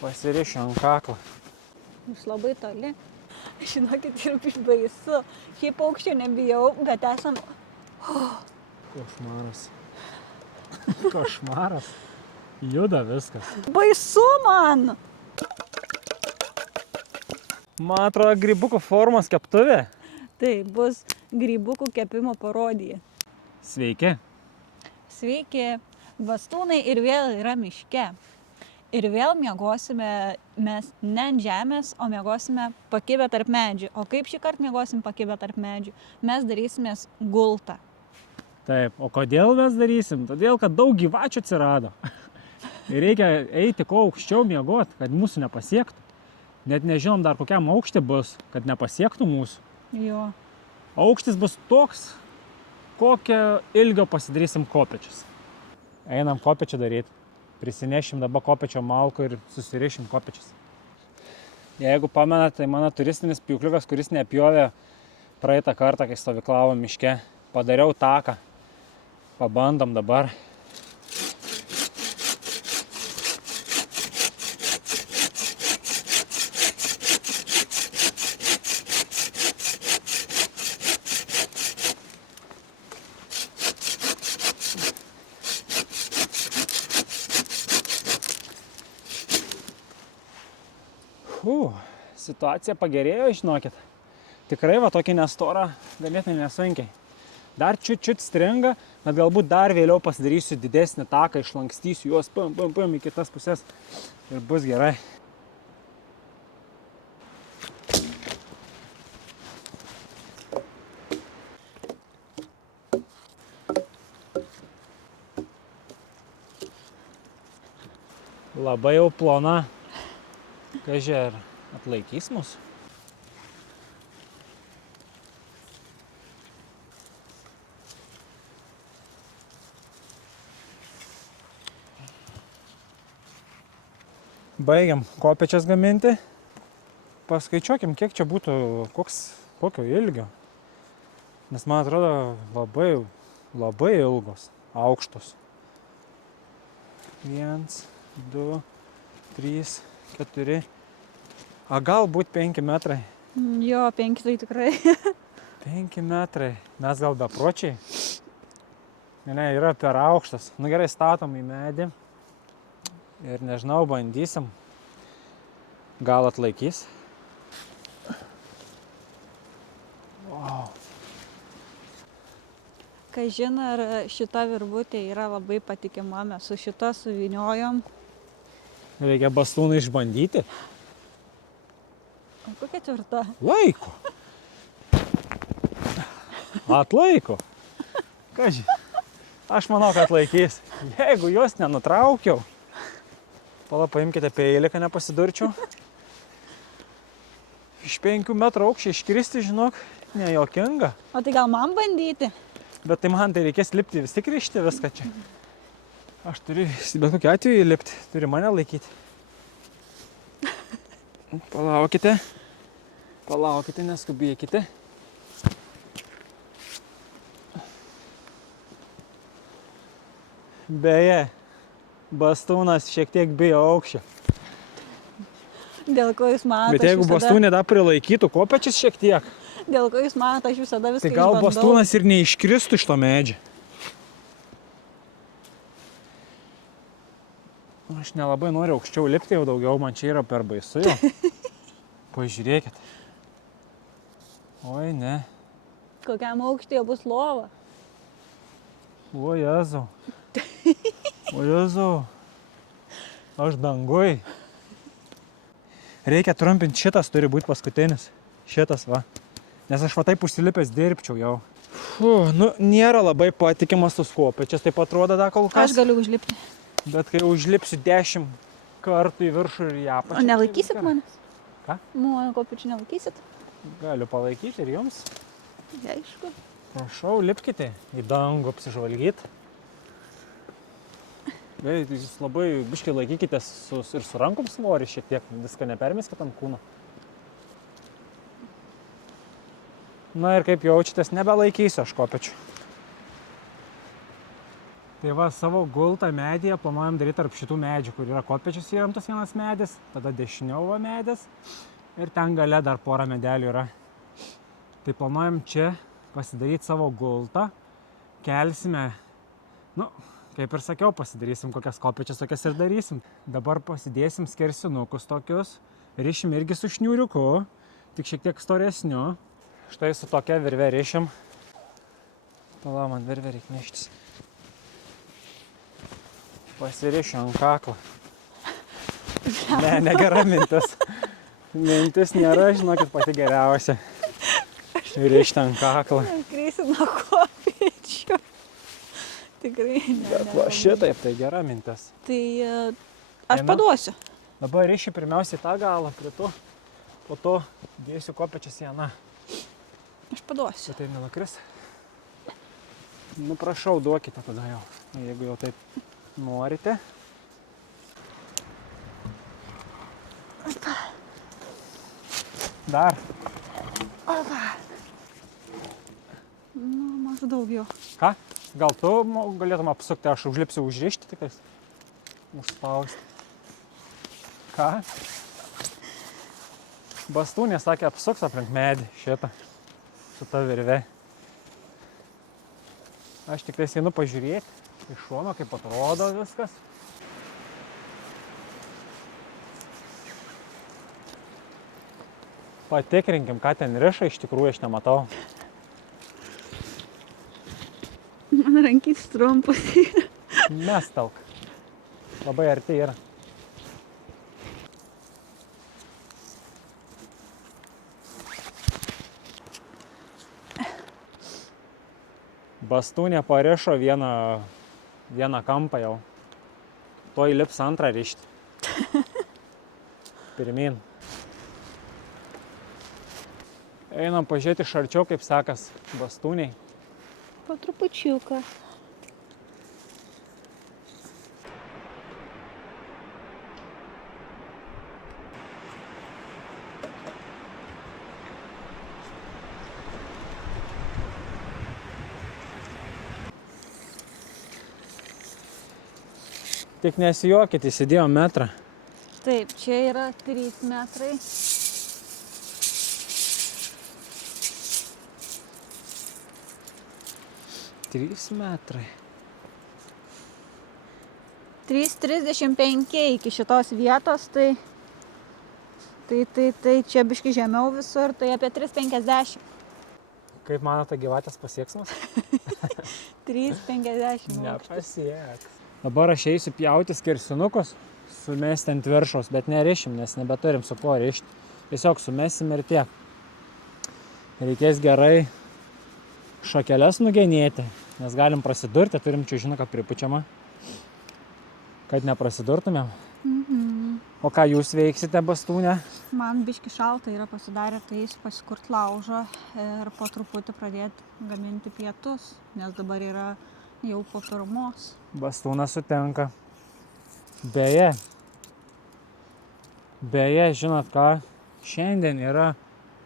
Pasirišiu ant kaklo. Jūs labai toli. Žinokit, ir baisu. Šiaip aukščio nebijau, bet esam... Košmaras. Košmaras. Juda viskas. Baisu man! Man atrodo, grybukų formos keptuvė. Tai bus grybukų kepimo parodija. Sveiki. Sveiki, bastūnai ir vėl yra miške. Ir vėl miegosime mes ne ant žemės, o miegosime pakibę tarp medžių. O kaip šį kartą miegosim pakibę tarp medžių? Mes darysimės gultą. Taip, o kodėl mes darysim? Todėl, kad daug gyvačių atsirado. Ir reikia eiti kuo aukščiau miegot, kad mūsų nepasiektų. Net nežinom dar kokiam aukštį bus, kad nepasiektų mūsų. Jo. Aukštis bus toks, kokio ilgio pasidarysim kopečius. Einam kopečių daryti. Prisinešim dabar kopečio malko ir susirišim kopečius. Jeigu pamenat, tai mano turistinis pjūkliukas, kuris nepjovė praeitą kartą, kai stovyklavom miške. Padariau taką. Pabandom dabar. Situacija pagerėjo, žinokit. Tikrai va tokį nestorą ganėtinai nesunkiai. Dar čiut stringa, bet galbūt dar vėliau pasidarysiu didesnį taką, išlankstysiu juos į kitas pusės ir bus gerai. Labai jau plona. Kaži, ar atlaikys mus? Baigiam kopečias gaminti. Paskaičiuokim, kiek čia būtų, kokio ilgio. Nes man atrodo labai ilgos, aukštos. 1, 2, 3, 4, galbūt 5 metrai. Jo, 5 tai tikrai. 5 metrai. Mes gal bepročiai. Ne, yra per aukštas. Nu gerai, statom į medį. Ir nežinau, bandysim. Gal atlaikys. Wow. Kažin, ar šita virvutė yra labai patikima, mes su šita suvyniojom. Reikia bastūną išbandyti. O kokia tvirta? Laiko. Atlaiko. Kaži, aš manau, kad atlaikys. Jeigu jos nenutraukiau, paimkite peilį, kad nepasidurčiau. Iš 5 metrų aukščio iškristi, žinok, nejuokinga. O tai gal man bandyti? Bet tai man tai reikės lipti, vis tik rišti viską čia. Aš turiu, bet kokiu atveju lipti, turi mane laikyti. Palaukite, neskubėkite. Beje, bastūnas šiek tiek bijo aukščio. Dėl ko jūs manote? Bet jeigu bastūnė dar prilaikytų kopečius šiek tiek, dėl ko jūs manote, aš visada viską tai gal išbandau. bastūnas ir neiškristų iš to medžio. Aš nelabai noriu aukščiau lipti jau daugiau, man čia yra per baisu jau. Pažiūrėkit. Oi, ne. Kokiam aukštyje bus lova? O Jėzau. O Jėzau. Aš dangui. Reikia trumpinti, šitas turi būti paskutinis. Šitas, va. Nes aš va taip užsilipęs dirbčiau jau. Nėra labai patikimas tos kopečias, taip atrodo dar kol kas. Aš galiu užlipti. Bet kai užlipsiu 10 kartų į viršų ir į apačią. O nelaikysit manęs? Ką? Mano kopečių nelaikysit? Galiu palaikyti ir jums. Aišku. Prašau, lipkite į dangų apsižvalgyti. Bet jūs labai biškai laikykitės ir su rankom svorį šiek tiek, viską nepermeskit ant kūno. Na ir kaip jaučiatės, nebelaikysiu aš kopečių. Tai va, savo gultą medyje planuojam daryti tarp šitų medžių, kur yra kopėčius įremtas vienas medis, tada dešiniau va medis ir ten gale dar porą medelių yra. Tai planuojam čia pasidaryti savo gultą, kelsime, kaip ir sakiau, pasidarysim kokias kopėčias, tokias ir darysim. Dabar pasidėsim skersinukus tokius, rišim irgi su šniūriuku, tik šiek tiek storesniu. Štai su tokia virve rišim. Pala, man virvė reikia neštis. Pasirišiu ant kaklo. Ne, negera mintis. Mintis nėra, žinokit, pati geriausia. Rišti ant kaklo. Kreisi nuo kopėčių. Tikrai ne. Bet va šitaip, tai gera mintis. Tai aš paduosiu. Dabar riši pirmiausiai tą galą prie to, po to dėsiu kopėčias į aną. Aš paduosiu. Tai nenukris. Nu prašau, duokite tada jau, jeigu jau taip norite. Dar. Nu, maždaug jau. Ką? Gal tu galėtum apsukti, aš užlipsiu užrišti tikais? Užspausti. Ką? Bastūnė sakė, apsuks aplink medį šitą. Su ta virve. Aš tik einu pažiūrėti iš šono, kaip atrodo viskas. Patikrinkim, ką ten riša, iš tikrųjų aš nematau. Man rankys trumpas. Mestelk. Labai arti yra. Bastūnė parišo vieną kampą jau. Tuoj lips antrą rišti. Pirmin. Einam pažiūrėti iš arčiau, kaip sekas bastūniai. Po trupučiuką. Tik nesijuokit, įsidėjom metrą. Taip, čia yra 3 metrai. Trys metrai. 3,35 iki šitos vietos, tai čia biški žemiau visur, tai apie 3,50. Kaip manote, gyvatės pasieks mus? 3,50. Nepasieks. Dabar aš eisiu pjauti skersinukus, sumesti ant viršaus, bet nerišim, nes nebeturim su kuo rišti. Tiesiog sumesim ir tiek. Reikės gerai šakeles nugenėti, nes galim prasidurti, turim čiužinuką pripučiamą, kad neprasidurtumėm. O ką jūs veiksite bastūne? Man biški šalta yra pasidarę, tai eisiu pasikurt laužą ir po truputį pradėti gaminti pietus, nes dabar yra jau po pirmos. Bastūnas sutinka. Beje, žinot ką, šiandien yra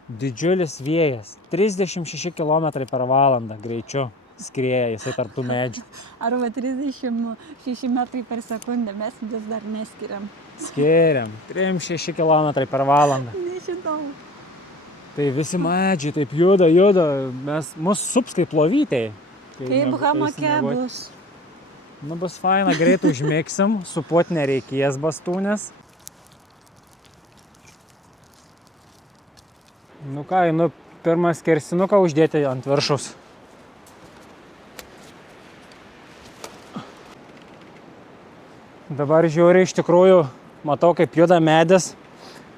didžiulis vėjas. 36 km per valandą greičiu skrieja jisai tarp tų medžių. Arba 36 metrai per sekundę, mes vis dar neskiriam. Skiriam. 36 km per valandą. Nežinau. Tai visi medžiai taip juda, mus sups kaip lovytėjai. Kaip hamake bus. Nu, bus faina, greit užmėgsim, supuot nereikės bastūnės. Nu ką, pirmą skersinuką uždėti ant viršaus. Dabar žiūri, iš tikrųjų, matau, kaip juda medis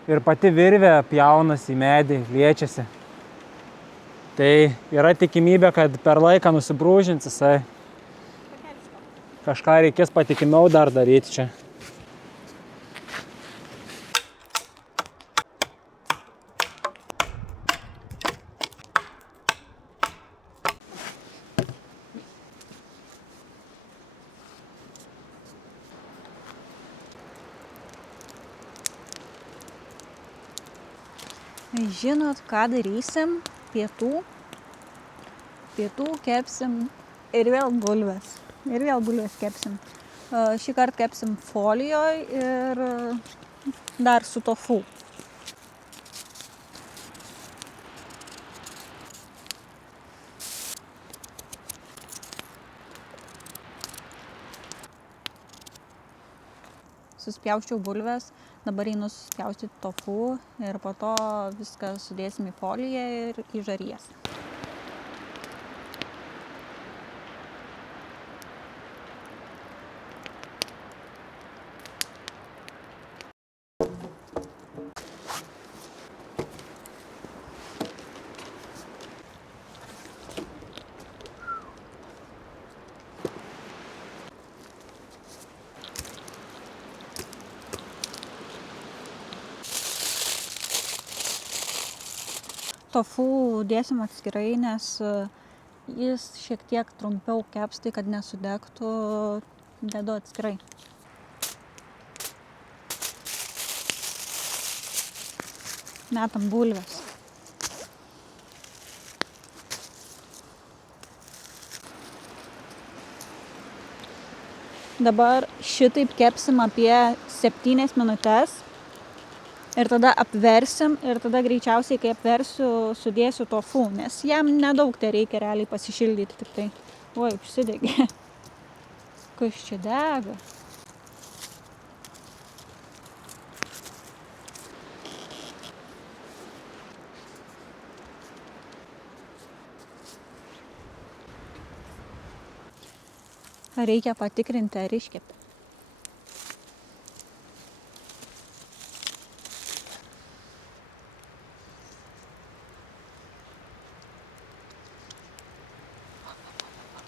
ir pati virvė pjaunas į medį, liečiasi. Tai yra tikimybė, kad per laiką nusibrūžins jisai. Kažką reikės patikimiau dar daryti čia. Žinot, ką darysim? Pietų kepsim ir vėl bulves. Ir vėl bulves kepsim. Šį kartą kepsim folijoje ir dar su tofu. Suspjausčiau bulves, dabar einu suspjaustyti tofu ir po to viską sudėsim į foliją ir į žarijas. Tofu dėsim atskirai, nes jis šiek tiek trumpiau keps, tai kad nesudegtų, dedu atskirai. Metam bulves. Dabar šitaip kepsim apie 7 minutes. Ir tada apversim ir tada greičiausiai, kai apversiu, sudėsiu tofu, nes jam nedaug tai reikia realiai pasišildyti tik tai. Oi, užsidegė. Kas čia dega? Reikia patikrinti, ar iškepė.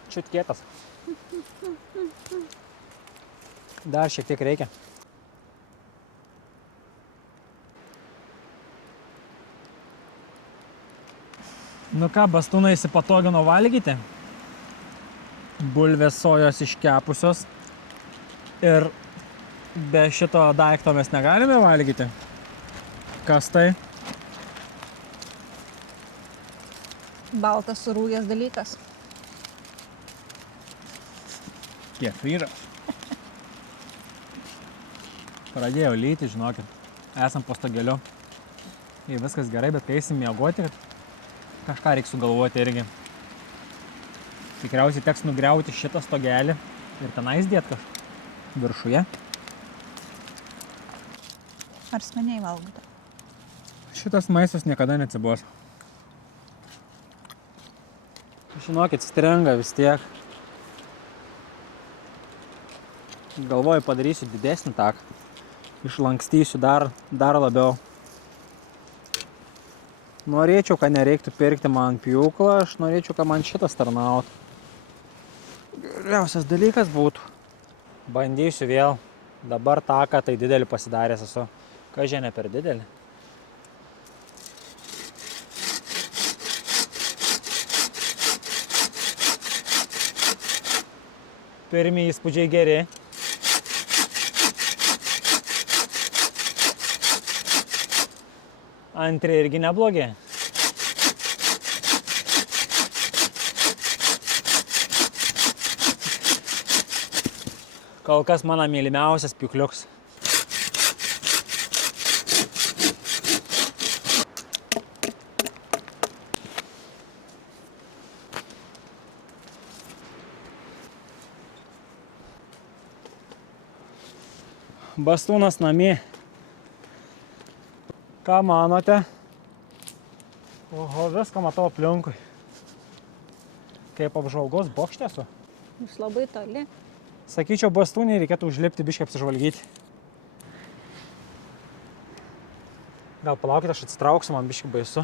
Čiut kietas. Dar šiek tiek reikia. Nu ką, bastūnai įsipatogino valgyti. Bulvės sojos iškepusios. Ir be šito daikto mes negalime valgyti. Kas tai? Baltas surūgęs dalykas. Kefyras. Pradėjau lyti, žinokit. Esam po stogeliu. Ir viskas gerai, bet kai eisim miegoti, kažką reiks sugalvoti irgi. Tikriausiai teks nugriauti šitą stogelį ir tenais dėt kažką viršuje. Ar skaniai valgote? Šitas maistas niekada neatsibos. Žinokit, stringa vis tiek. Galvoju, padarysiu didesnį taką. Išlankstysiu dar labiau. Norėčiau, kad nereiktų pirkti man pjūklą, aš norėčiau, kad man šitas tarnautų. Geriausias dalykas būtų. Bandysiu vėl. Dabar taką tai didelį pasidaręs esu. Kažė ne per didelį. Pirmi įspūdžiai geri. Antri irgi neblogi. Kol kas mano mylimiausias pjūkliuks. Bastūnas namie. Ką manote? Oho, viską matau aplinkui. Kaip apžvalgos bokšte esu. Jūs labai toli. Sakyčiau, bastūnį reikėtų užlipti biškį apsižvalgyti. Gal palaukite, aš atsitrauksiu, man biškį baisu.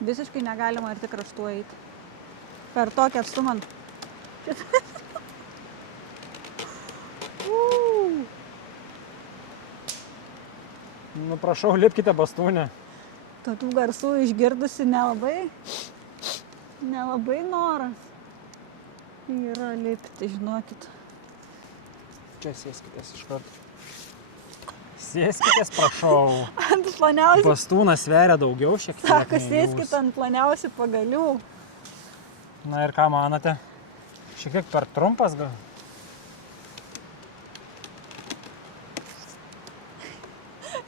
Visiškai negalima ir tik raštu eiti. Per tokį atstumą. Nu, prašau, lipkite bastūnę. Tokių garsų išgirdusi nelabai noras yra lipti, žinokit. Čia sėskitės iš karto. Sėskitės, prašau. Ant planiausių. Bastūnas sveria daugiau šiek tiek. Sako, sėskit ant planiausių pagalių. Na ir ką manote? Šiek tiek per trumpas gal?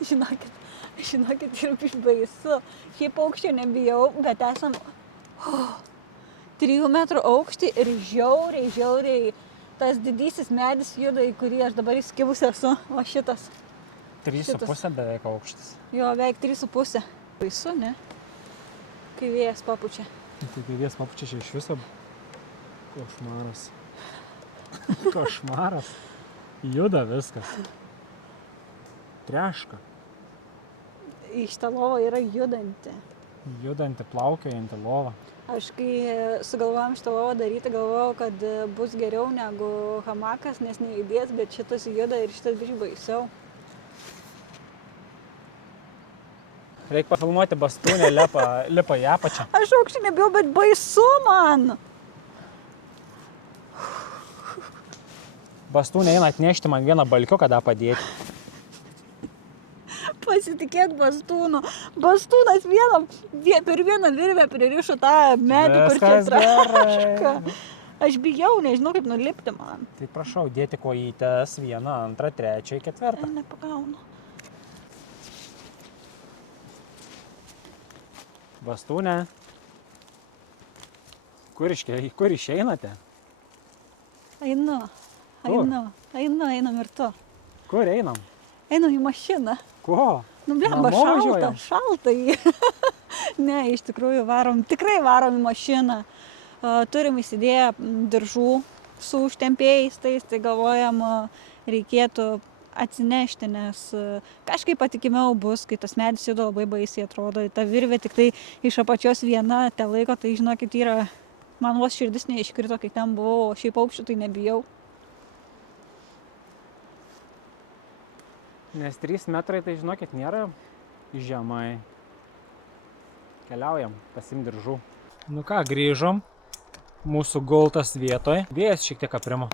Žinokit, ir baisu. Šiaip aukščio nebijau, bet esam 3 metrų aukštį ir žiauriai tas didysis medis juda, į kurį aš dabar įskibus esu. O šitas. 3,5 beveik aukštis. Jo, beveik 3,5. Baisu, ne? Kai vėjas papučia. Tai kai vėjas papučia čia iš viso košmaras. Košmaras. Juda viskas. Treška. Šita lova yra judanti. Judanti, plaukiojanti lova. Aš kai sugalvojom šitą lovą daryti, galvojau, kad bus geriau negu hamakas, nes nejudės, bet šitas juda ir šitas biškį baisiau. Reikia pafilmuoti bastūnę, lipa į apačią. Aš aukštį nebijau, bet baisu man. Bastūnė eina atnešti man vieną balkiuką, kada padėti. Pasitikėk bastūnu. Bastūnas per vieną virvę pririšo tą medį, kur čia traška. Aš bijau, nežinau kaip nulipti man. Tai prašau, dėti kojytes 1, 2, 3, 4. Nepagaunu. Bastūnė. Kur išeinate? Einam ir tu. Kur einam? Einam į mašiną. Ko? Nu, blemba, šalta jį. Ne, iš tikrųjų tikrai varom į mašiną. Turim įsidėję diržų su užtempėjais, tai galvojam, reikėtų atsinešti, nes kažkaip patikimiau bus, kai tas medis juda labai baisiai atrodo. Ta virvė tik tai iš apačios viena te laiko, tai žinokit, man vos širdis neiškrito, kai ten buvau, o šiaip aukščių tai nebijau. Nes 3 metrai, tai žinokit, nėra žemai. Keliaujam, pasiim diržų. Nu ką, grįžom. Mūsų gultas vietoj. Vėjas šiek tiek aprimo.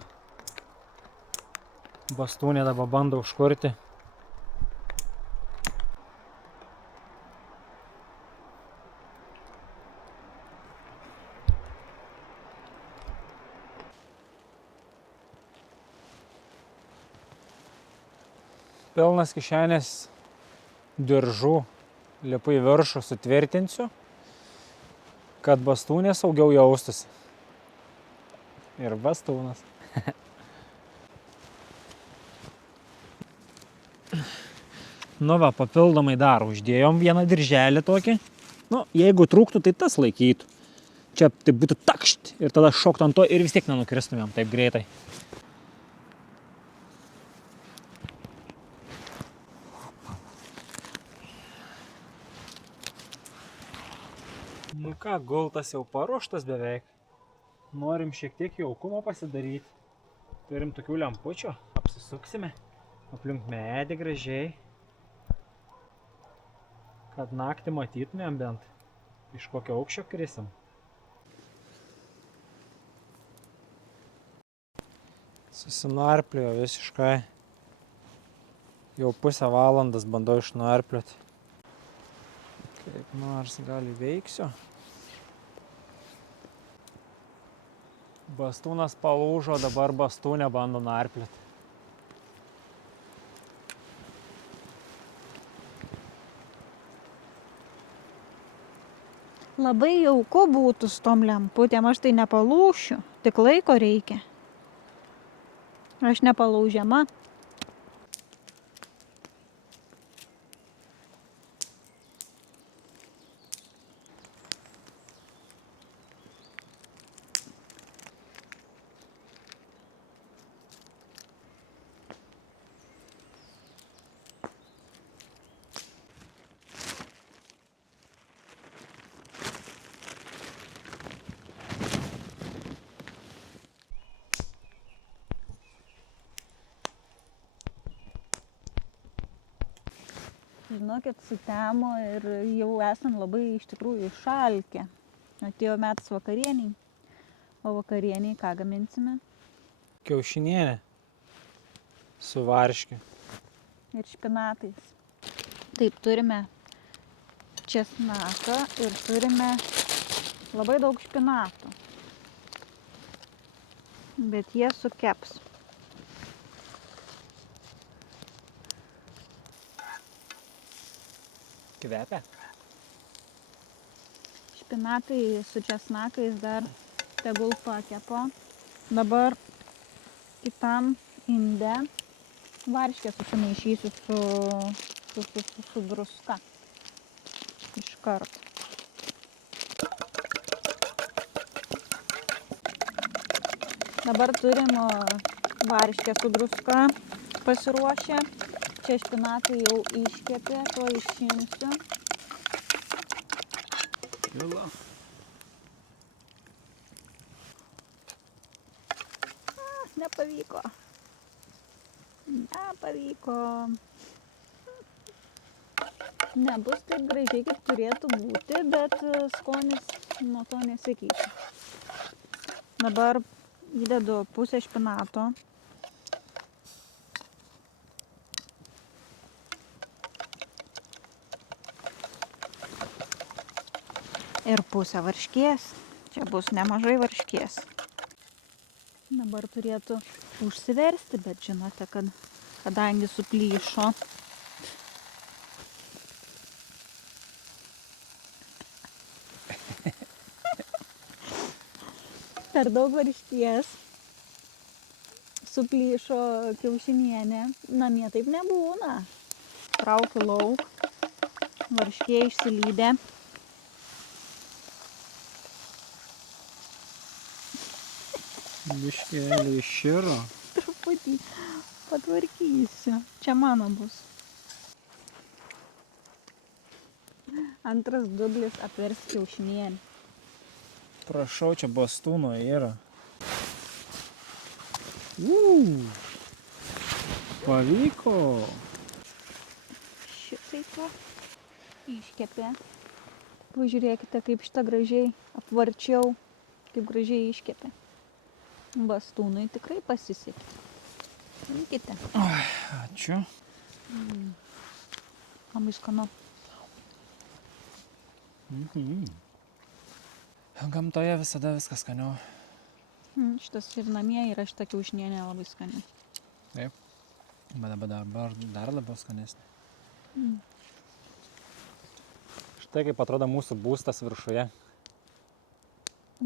Bastūnė dabar bando užkurti. Pilnas kišenės diržų, lipu į viršų, sutvirtinsiu, kad bastūnė saugiau jaustųsi. Ir bastūnas. Nu va, papildomai dar uždėjom vieną dirželį tokį. Nu, jeigu trūktų, tai tas laikytų. Čia tai būtų takšt ir tada šoktų ant to ir vis tiek nenukristumėm taip greitai. Nu ką, gultas jau paruoštas beveik. Norim šiek tiek jaukumo pasidaryti. Turim tokių lempučių. Apsisuksime aplink medį gražiai. Kad naktį matytumėm bent, iš kokio aukščio krisim. Susinarpliojo visiškai. Jau pusę valandas bandau išnarplioti. Kaip nors gal įveiksiu. Bastūnas palūžo, dabar bastūnę bando narplioti. Labai jauku būtų su tom lemputėm, aš tai nepalūšiu, tik laiko reikia. Aš nepalūžiama. Žinokit, sutemo ir jau esam labai iš tikrųjų išalkę. Atėjo metas vakarieniai. O vakarieniai ką gaminsime? Kiaušinienė su varškiu. Ir špinatais. Taip, turime česnaką ir turime labai daug špinatų. Bet jie sukeps. Kvepia. Špinatai su česnakais dar tegul pakepo. Dabar kitam inde varškę susimaišysiu su druska. Iškart. Dabar turim varškę su druska pasiruošę. Čia špinatai jau iškepė, to išimsiu. Vila. Nepavyko. Nebus taip gražiai, kaip turėtų būti, bet skonis nuo to nesikeičia. Dabar įdedu pusę špinato. Ir pusę varškės. Čia bus nemažai varškės. Dabar turėtų užsiversti, bet žinote, kad kadangi suplyšo. Per daug varškės. Suplyšo kiaušinienė. Namie taip nebūna. Traukiu lauk. Varškė išsilydė. Biškėlį iširo. Truputį patvarkysiu. Čia mano bus. Antras dublis apvers kiaušinienį. Prašau, čia bastūno yra. Pavyko. Šitaip va. Iškepė. Pažiūrėkite, kaip šitą gražiai apvarčiau. Kaip gražiai iškepė. Bastūnui tikrai pasisekė. Imkite. Ačiū. Labai skanu. Gamtoje visada viskas skaniau. Šitas ir namie yra šita kiaušinienė labai skani. Taip. Bet dabar dar labiau skanesnė. Štai kaip atrodo mūsų būstas viršuje.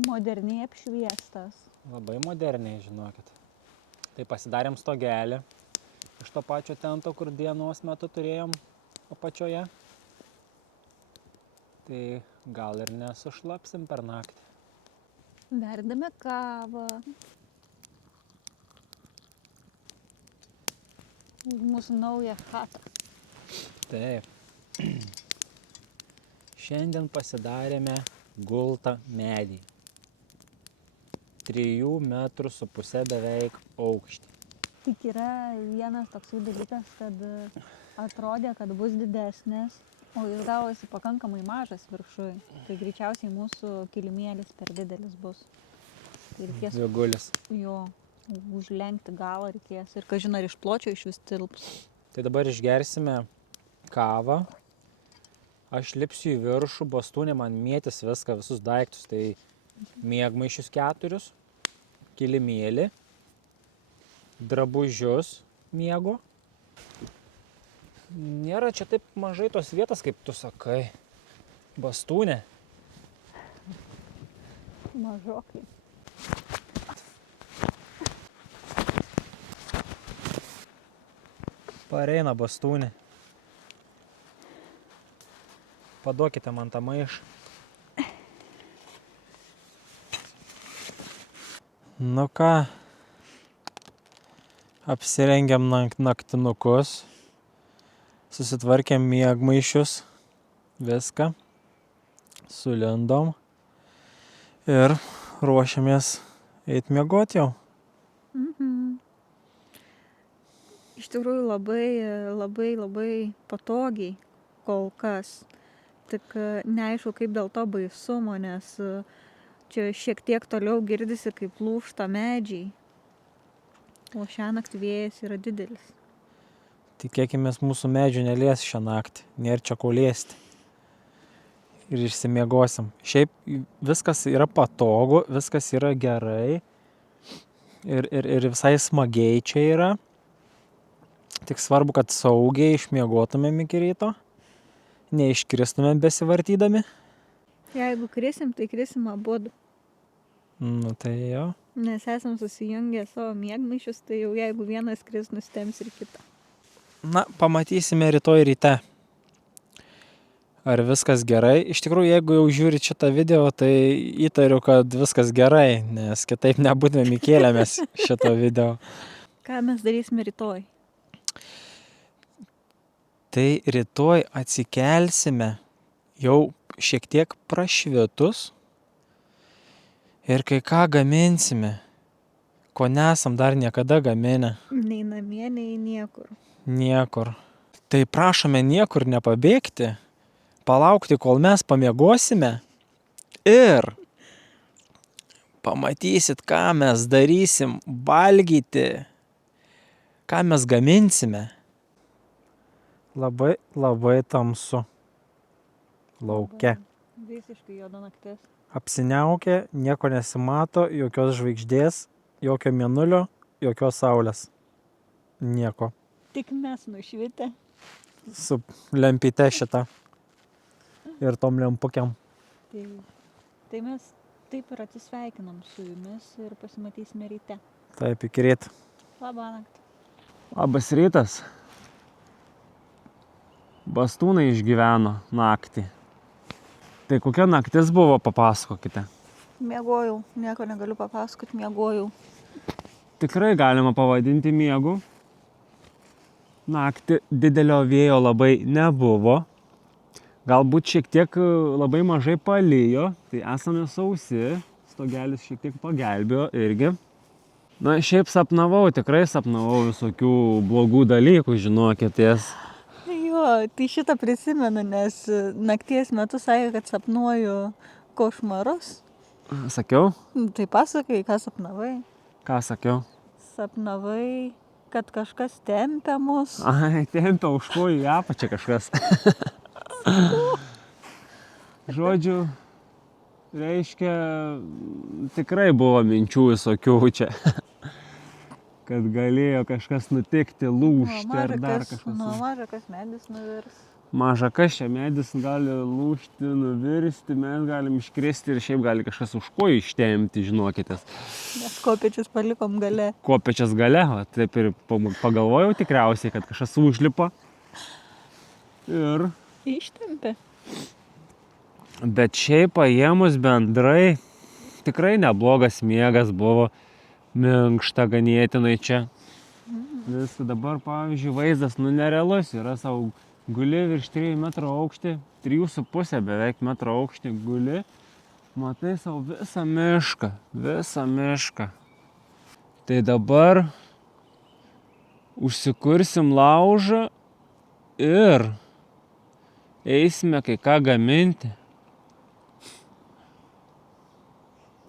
Moderniai apšviestas. Labai moderniai, žinokit. Tai pasidarėm stogelį iš to pačio tento, kur dienos metu turėjom apačioje. Tai gal ir nesušlapsim per naktį. Verdame kavą. Už mūsų naują chatą. Taip. Šiandien pasidarėme gultą medį. 3,5 metrų beveik aukštį. Tik yra vienas toksai dalykas, kad atrodė, kad bus didesnis, o jis gavosi pakankamai mažas viršui. Tai greičiausiai mūsų kilimėlis per didelis bus. Tai reikės Vigulis. jo užlenkti galą reikės ir kažin ar iš pločio iš vis tilps. Tai dabar išgersime kavą. Aš lipsiu į viršų, bastūnė man mėtis viską, visus daiktus. Tai miegmaišius 4, kilimėlį, drabužius miego. Nėra čia taip mažai tos vietos, kaip tu sakai. Bastūnė. Mažokai. Pareina bastūnė. Paduokite man tą maišą. Nu ką, apsirengiam naktinukus, susitvarkėm miegmaišius, viską, sulindom ir ruošiamės eit miegot jau. Iš tikrųjų labai patogiai kol kas. Tik neaišku, kaip dėl to baisumo, nes čia šiek tiek toliau girdisi, kaip lūžta medžiai. O šiąnakt vėjas yra didelis. Tikėkimės mūsų medžių nelies šią naktį, nėra čia ko liesti. Ir išsimiegosim. Šiaip viskas yra patogu, viskas yra gerai. ir visai smagiai čia yra. Tik svarbu, kad saugiai išmiegotumėm iki ryto. Neiškristumėm besivartydami. Jeigu krisim, tai krisim abudu. Nu tai jo. Nes esam susijungę savo miegmaišius, tai jau jeigu vienas kris, nustems ir kitą. Na, pamatysime rytoj ryte. Ar viskas gerai? Iš tikrųjų, jeigu jau žiūrit šitą video, tai įtariu, kad viskas gerai, nes kitaip nebūtumėm įkėlėmės šito video. Ką mes darysime rytoj? Tai rytoj atsikelsime jau šiek tiek prašvitus ir kai ką gaminsime, ko nesam dar niekada gaminę. Nei namie, nei niekur. Niekur. Tai prašome niekur nepabėgti, palaukti, kol mes pamiegosime ir pamatysit, ką mes darysim valgyti, ką mes gaminsime. Labai, labai tamsu lauke. Visiškai juoda naktis. Apsiniaukė, nieko nesimato, jokios žvaigždės, jokio mėnulio, jokios saulės. Nieko. Tik mes nušvitę. Su lempyte šitą. Ir tom lempukiam. Tai mes taip ir atsisveikinam su jumis ir pasimatysime ryte. Taip, iki ryto. Labanakt. Labas rytas. Bastūnai išgyveno naktį. Tai kokia naktis buvo, papasakokite. Miegojau, nieko negaliu papasakoti, miegojau. Tikrai galima pavadinti miegu. Naktį didelio vėjo labai nebuvo. Galbūt šiek tiek labai mažai palijo, tai esame sausi. Stogelis šiek tiek pagelbėjo irgi. Na, šiaip sapnavau, tikrai sapnavau visokių blogų dalykų, žinokitės. Jo, tai šitą prisimenu, nes nakties metu sakė, kad sapnuoju košmarus. Sakiau? Tai pasakai, ką sapnavai? Ką sakiau? Sapnavai, kad kažkas tempia mus. Ai, tempia už kojų į apačią kažkas. Žodžiu, reiškia, tikrai buvo minčių visokių čia. Kad galėjo kažkas nutikti, lūžti ar dar kažkas. Maža kas medis nuvirs. Maža kas čia medis gali lūžti, nuvirsti, mes galim iškristi ir šiaip gali kažkas už kojų ištempti, žinokitės. Mes kopečius palikom gale. Kopečias gale, va, taip ir pagalvojau tikriausiai, kad kažkas užlipa. Ir... Ištempė. Bet šiaip paėmus bendrai, tikrai neblogas miegas buvo. Minkšta ganėtinai čia. Viską dabar, pavyzdžiui, vaizdas nerealus, yra savo guli virš 3 metrų aukštį, 3,5 beveik metrų aukštį guli, matai savo visą mišką. Tai dabar užsikursim laužą ir eisime kai ką gaminti.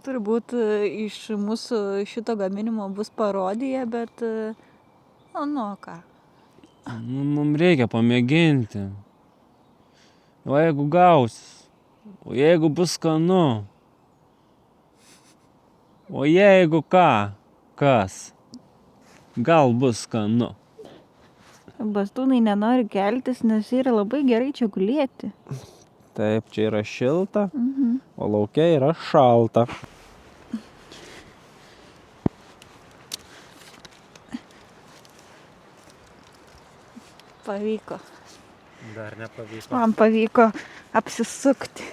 Turbūt iš mūsų šito gaminimo bus parodija, bet nu ką. Mums reikia pamėginti. O jeigu gausis, o jeigu bus skanu, o jeigu ką, kas, gal bus skanu. Bastūnai nenori keltis, nes yra labai gerai čia gulėti. Taip, čia yra šilta, o lauke yra šalta. Pavyko. Dar nepavyko. Man pavyko apsisukti.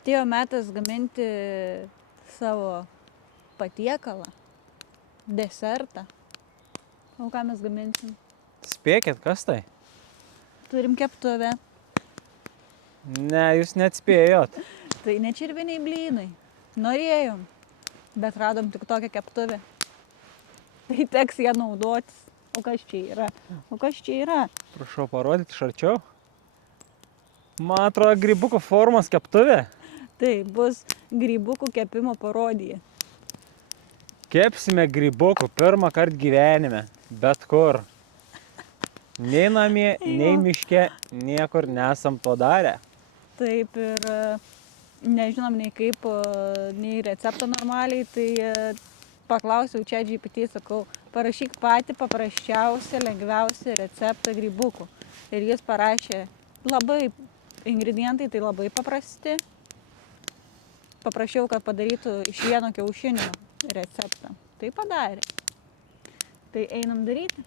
Atėjo metas gaminti savo patiekalą, desertą. O ką mes gaminsim? Spėkit, kas tai? Turim keptuvę. Ne, jūs neatspėjot. Tai ne čirviniai blynai. Norėjom, bet radom tik tokią keptuvę. Tai teks ją naudotis. O kas čia yra? Prašau parodyti iš arčiau. Man atrodo, grybukų formos keptuvė. Tai bus grybukų kepimo parodija. Kepsime grybukų pirmą kartą gyvenime. Bet kur. Nei namie, nei miške, niekur nesam to darę. Taip ir nežinom nei kaip, nei recepto normaliai, tai paklausiau čia GPT, sakau, parašyk patį paprasčiausią, lengviausią receptą grybukų. Ir jis parašė ingredientai tai labai paprasti. Paprašiau, kad padarytų iš vieno kiaušinio receptą. Tai padarė. Tai einam daryti.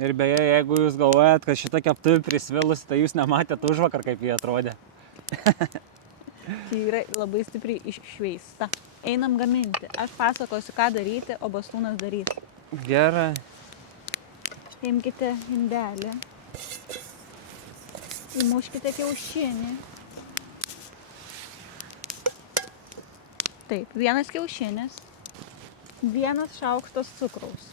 Ir beje, jeigu jūs galvojat, kad šita keptuvė prisvilusi, tai jūs nematėt užvakar, kaip jie atrodė. Tai yra labai stipriai iššveista. Einam gaminti. Aš pasakosiu, ką daryti, o Bastūnas darys. Gerai. Imkite indelį. Įmuškite kiaušinį. Taip, 1 kiaušinis, 1 šaukštas cukraus.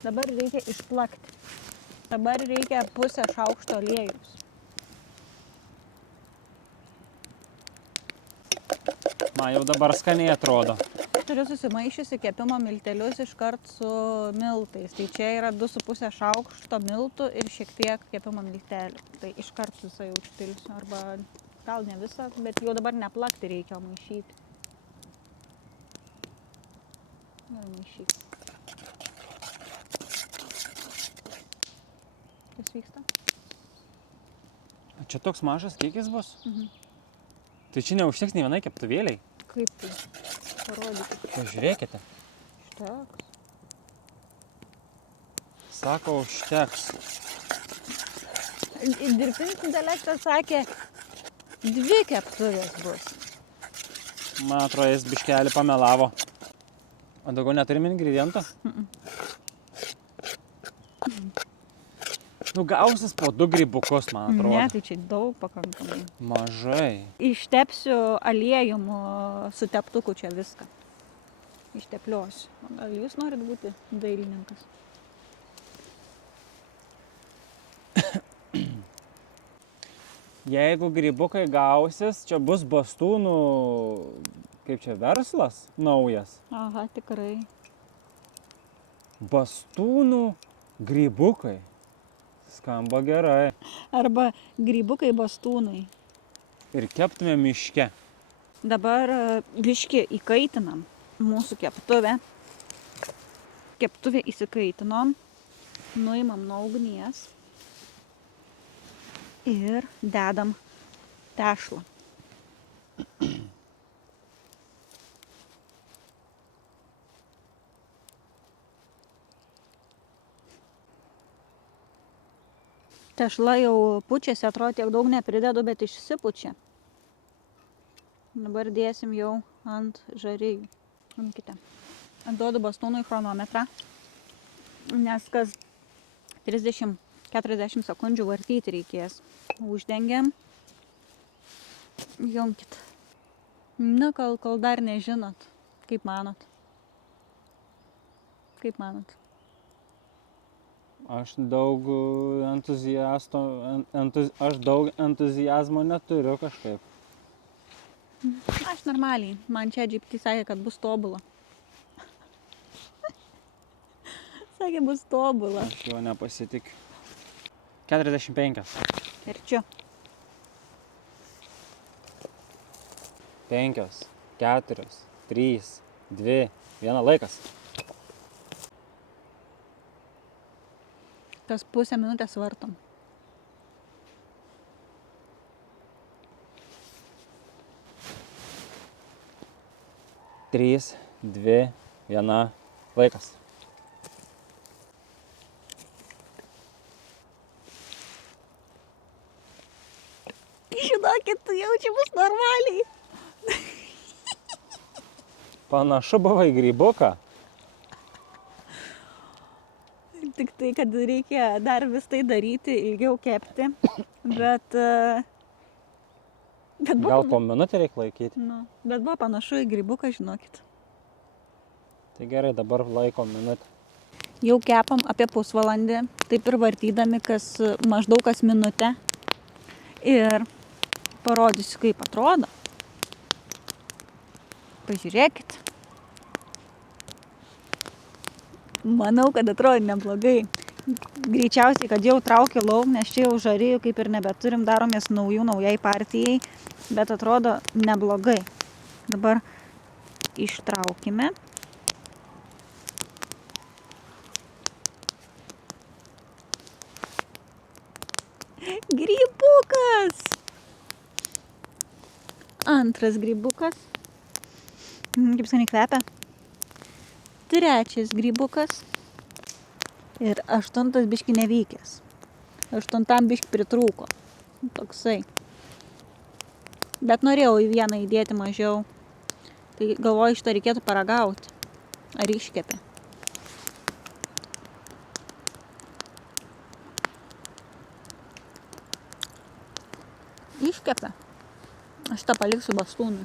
Dabar reikia išplakti. Dabar reikia pusę šaukšto aliejaus. Man jau dabar skaniai atrodo. Turiu susimaišiusi kepimo miltelius iškart su miltais. Tai čia yra 2,5 šaukšto miltų ir šiek tiek kepimo miltelių. Tai iškart visą jau užpilsiu. Arba gal ne visą, bet jau dabar neplakti reikia, o maišyti. Gal maišyti. Kas vyksta? Čia toks mažas kiekis bus? Mhm. Tai čia neužteks nei vienai keptuvėliai. Kaip tai? Parodykit. Pažiūrėkite. Užteks. Sako, užteks. Dirbtinis intelektas sakė, 2 keptuvės bus. Man atrodo, jis biškelį pamelavo. O daugiau neturim ingredientų? Nu, gausis po 2 grybukus, man atrodo. Ne, tai čia daug pakankamai. Mažai. Ištepsiu aliejum su teptuku čia viską. Ištepliosiu. Gal jūs norit būti dailininkas? Jeigu grybukai gausis, čia bus Bastūnų, kaip čia, verslas naujas. Aha, tikrai. Bastūnų grybukai. Skamba gerai. Arba grybukai Bastūnai. Ir keptume miške. Dabar biškį įkaitinam mūsų keptuvę. Keptuvę įsikaitinom. Nuimam nuo ugnies. Ir dedam tešlą. Tešla jau pučiasi, atrodo tiek daug nepridedu, bet išsipučia. Dabar dėsim jau ant žarijų. Imkite. Duodu Bastūnui chronometrą, nes kas 30-40 sekundžių vartyti reikės. Uždengiam. Junkit. Na, kol dar nežinot. Kaip manot? Kaip manot? Aš daug entuziazmo neturiu kažkaip. Aš normaliai. Man čia GPT sakė, kad bus tobula. Sakė, bus tobula. Aš jo nepasitikiu. 45. Verčiu. 5, 4, 3, 2, 1 laikas. Kas pusę minutės vartom. Trys, 2, 1 laikas. Žinokit, jaučiamas normaliai. Panašu buvo į grybuką. Tik tai, kad reikia dar vis tai daryti, ilgiau kepti. Bet Gal po minutę reikia laikyti. Nu, bet buvo panašu į grybuką, žinokit. Tai gerai, dabar laiko minutę. Jau kepam apie pusvalandį, taip ir vartydami maždaug kas minutę. Ir parodysiu, kaip atrodo. Pažiūrėkit. Manau, kad atrodo neblogai. Greičiausiai, kad jau traukia lauk, nes čia jau žarijų kaip ir nebeturim, daromės naujai partijai, bet atrodo neblogai. Dabar ištraukime. Grybukas! Antras grybukas. Kaip skaniai kvepia. Trečias grybukas. Ir 8 biški nevykęs. 8 biški pritrūko. Toksai. Bet norėjau į vieną įdėti mažiau. Tai galvoju, šitą reikėtų paragauti. Ar iškepė. Iškepė. Aš tą paliksiu bastūnui.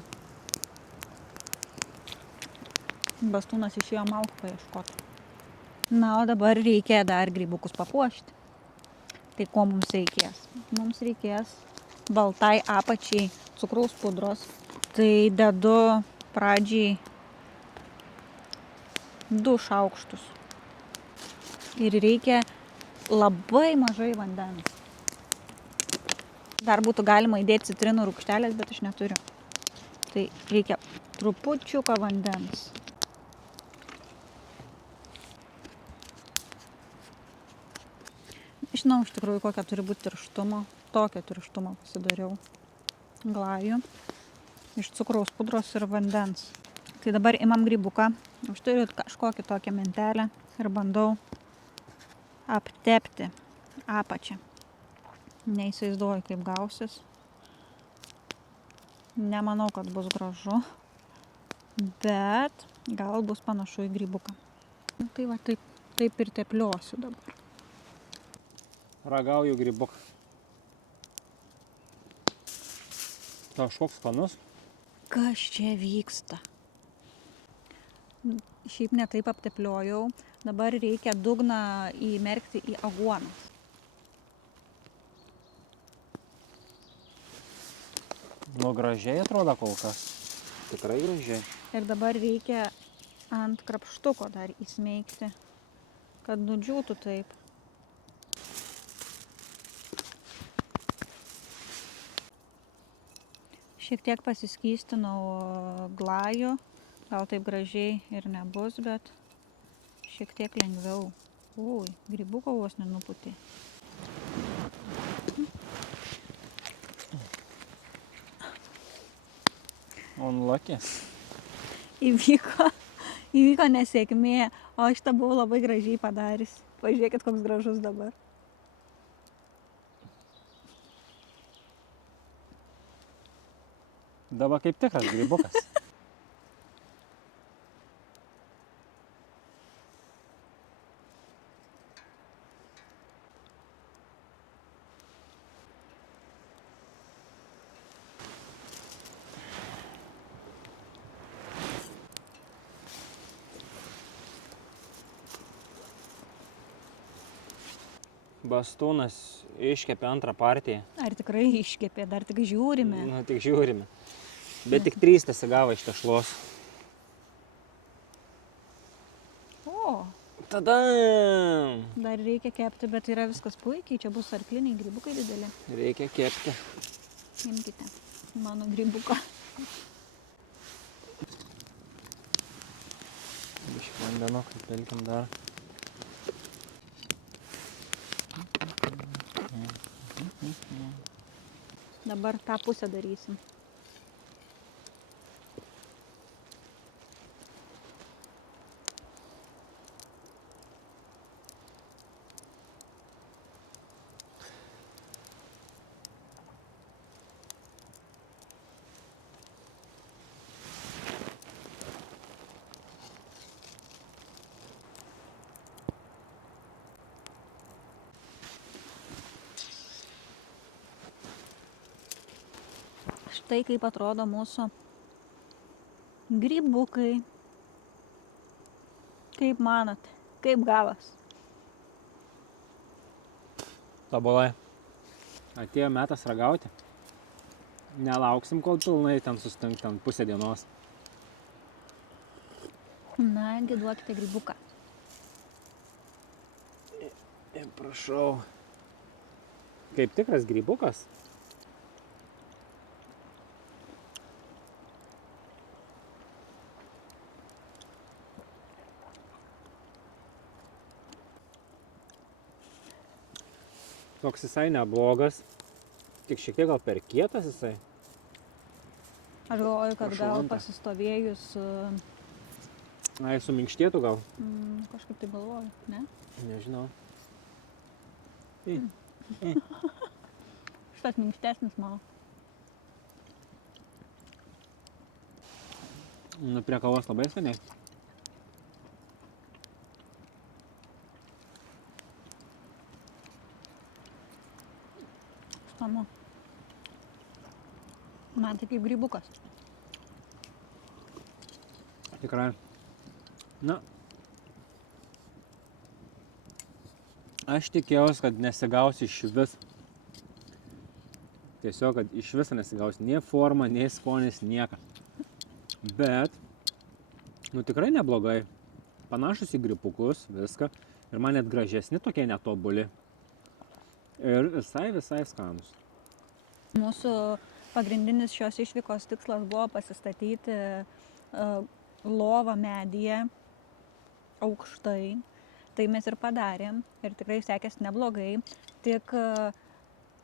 Bastūnas išėjo malkų paieškoti. Na, o dabar reikia dar grybukus papuošti. Tai ko mums reikės? Mums reikės baltai apačiai cukraus pudros. Tai dedu pradžiai 2 šaukštus. Ir reikia labai mažai vandens. Dar būtų galima įdėti citrinų rūgštelės, bet aš neturiu. Tai reikia trupučiuką vandens. Žinau, iš tikrųjų, kokia turi būti tirštumo. Tokią tirštumą pasidariau glajų. Iš cukraus pudros ir vandens. Tai dabar imam grybuką. Aš turiu kažkokią tokią mentelę ir bandau aptepti apačią. Neįsivaizduoju, kaip gausis. Nemanau, kad bus gražu. Bet gal bus panašu į grybuką. Tai va, taip ir tepliosiu dabar. Ragauju grybuką. Kažkoks skanus. Kas čia vyksta? Šiaip ne taip aptepliojau. Dabar reikia dugną įmerkti į aguonas. Nu, gražiai atrodo kol kas. Tikrai gražiai. Ir dabar reikia ant krapštuko dar įsmeigti, kad nudžiūtų taip. Šiek tiek pasiskystinau glajų. Gal taip gražiai ir nebus, bet šiek tiek lengviau. Ui, grybuko vos nenuputė. Unlucky. Įvyko nesėkmė, o aš tą buvau labai gražiai padarys. Pažiūrėkit, koks gražus dabar. Dabar kaip tikras grybukas. Bastūnas iškepė antrą partiją. Ar tikrai iškepė, dar tik žiūrime. Nu, tik žiūrime. Bet tik 3 tesigavo iš tešlos. O, Tada dar reikia kepti, bet yra viskas puikiai. Čia bus arkliniai grybukai dideli. reikia kepti. Imkite mano grybuką. Biškį vandenų, kaip pelkim dar. Dabar tą pusę darysim. Štai kaip atrodo mūsų grybukai. Kaip manot, kaip gavas? Tobulai. Atėjo metas ragauti. Nelauksim, kol pilnai ten sustinkt, ten pusę dienos. Nagi, duokite grybuką. Prašau. Kaip tikras grybukas. Toks visai neblogas. Tik šiek tiek gal per kietas jisai. Aš galvoju, kad Prašau, gal Anta. pasistovėjus, Ai, suminkštėtų gal. kažkaip tai galvoju, ne? Nežinau. Šitas minkštesnis mano. Nu, prie kavos labai skaniai. Skanu. Man tai kaip grybukas. Tikrai. Na. Aš tikėjausi, kad nesigausi iš vis. Tiesiog, kad iš viso nesigausi. Nei forma, nei skonis, niekas. Bet, nu tikrai neblogai. Panašus į grybukus, viską. Ir man net gražesni tokie netobuli. Ir visai skanus. Mūsų pagrindinis šios išvykos tikslas buvo pasistatyti lovą medyje aukštai. Tai mes ir padarėm ir tikrai sekėsi neblogai. Tik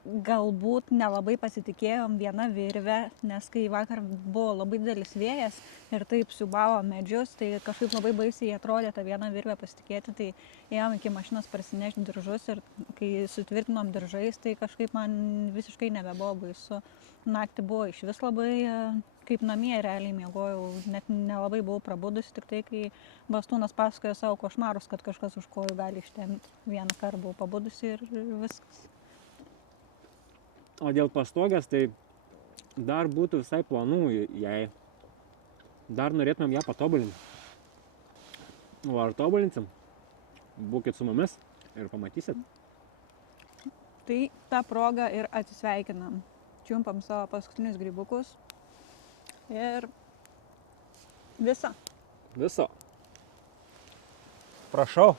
galbūt nelabai pasitikėjom vieną virvę, nes kai vakar buvo labai didelis vėjas ir taip siūbavo medžius, tai kažkaip labai baisiai atrodė tą vieną virvę pasitikėti, tai ėjom iki mašinos parsinešti diržus ir kai sutvirtinom diržais, tai kažkaip man visiškai nebebuvo baisu. Naktį buvo iš vis labai kaip namie realiai miegojau, net nelabai buvau prabudusi, tik tai kai Bastūnas pasakojo savo košmarus, kad kažkas už kojų gali ištempti. Vieną kartą buvau pabudusi ir viskas. O dėl pastogės, tai dar būtų visai planų, jei dar norėtumėm ją patobulinti. O ar tobulinsim? Būkit su mumis ir pamatysit. Tai tą progą ir atsisveikinam. Čiumpam savo paskutinius grybukus ir viso. Viso. Prašau.